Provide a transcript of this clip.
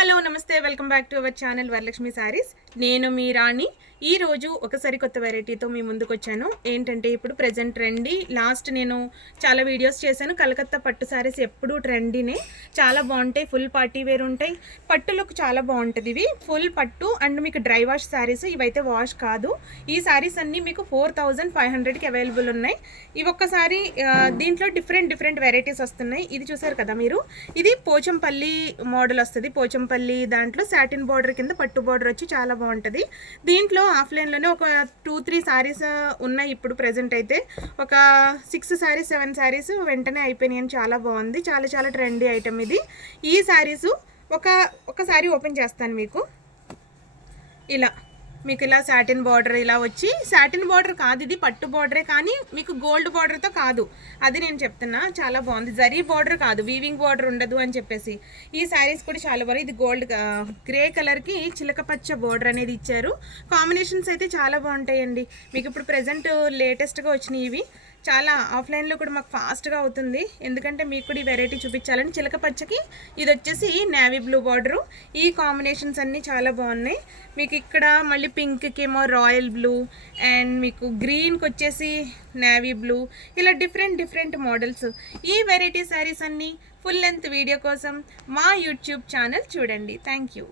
Hello నమస్తే welcome back to our channel Varalakshmi saris. నేను మీ రాణి. ఈ రోజు ఒక సరికొత్త వెరైటీతో మీ ముందుకు వచ్చాను. ఏంటంటే ఇప్పుడు ప్రెజెంట్ ట్రెండీ, లాస్ట్ నేను చాలా వీడియోస్ చేశాను. కలకత్తా పట్టు సారీస్ ఎప్పుడు ట్రెండీనే, చాలా బాగుంటాయి. ఫుల్ పార్టీ వేర్ ఉంటాయి. పట్టులకు చాలా బాగుంటుంది. ఇవి ఫుల్ పట్టు అండ్ మీకు డ్రై వాష్ సారీస్, ఇవైతే వాష్ కాదు. ఈ సారీస్ అన్నీ మీకు 4500కి అవైలబుల్ ఉన్నాయి. ఇవి ఒక్కసారి దీంట్లో డిఫరెంట్ వెరైటీస్ వస్తున్నాయి. ఇది చూసారు కదా మీరు, ఇది పోచంపల్లి మోడల్ వస్తుంది. పోచంపల్లి దాంట్లో సాటిన్ బార్డర్ కింద పట్టు బార్డర్ వచ్చి చాలా బాగుంటుంది. దీంట్లో ఆఫ్లైన్లోనే ఒక 2-3 సారీస్ ఉన్నాయి. ఇప్పుడు ప్రజెంట్ అయితే ఒక 6 సారీస్ 7 సారీస్ వెంటనే అయిపోయినాయి. చాలా బాగుంది. చాలా ట్రెండీ ఐటమ్ ఇది. ఈ సారీస్ ఒక సారీ ఓపెన్ చేస్తాను మీకు. ఇలా మీకు ఇలా సాటిన్ బార్డర్ ఇలా వచ్చి, సాటిన్ బార్డర్ కాదు ఇది పట్టు బార్డరే, కానీ మీకు గోల్డ్ బార్డర్తో కాదు, అది నేను చెప్తున్నా. చాలా బాగుంది. జరీ బార్డర్ కాదు, వీవింగ్ బార్డర్ ఉండదు అని చెప్పేసి ఈ శారీస్ కూడా చాలా బాగుంది. ఇది గోల్డ్ గ్రే కలర్కి చిలక పచ్చ బార్డర్ అనేది ఇచ్చారు. కాంబినేషన్స్ అయితే చాలా బాగుంటాయండి. మీకు ఇప్పుడు ప్రజెంట్ లేటెస్ట్గా వచ్చినాయి ఇవి. చాలా ఆఫ్లైన్లో కూడా మాకు ఫాస్ట్గా అవుతుంది, ఎందుకంటే మీకు కూడా ఈ వెరైటీ చూపించాలని. చిలక పచ్చకి ఇది వచ్చేసి నేవీ బ్లూ బార్డరు. ఈ కాంబినేషన్స్ అన్నీ చాలా బాగున్నాయి. మీకు ఇక్కడ మళ్ళీ పింక్కి ఏమో రాయల్ బ్లూ అండ్ మీకు గ్రీన్కి వచ్చేసి నేవీ బ్లూ, ఇలా డిఫరెంట్ మోడల్స్. ఈ వెరైటీ శారీస్ అన్నీ ఫుల్ లెంత్ వీడియో కోసం మా యూట్యూబ్ ఛానల్ చూడండి. Thank you.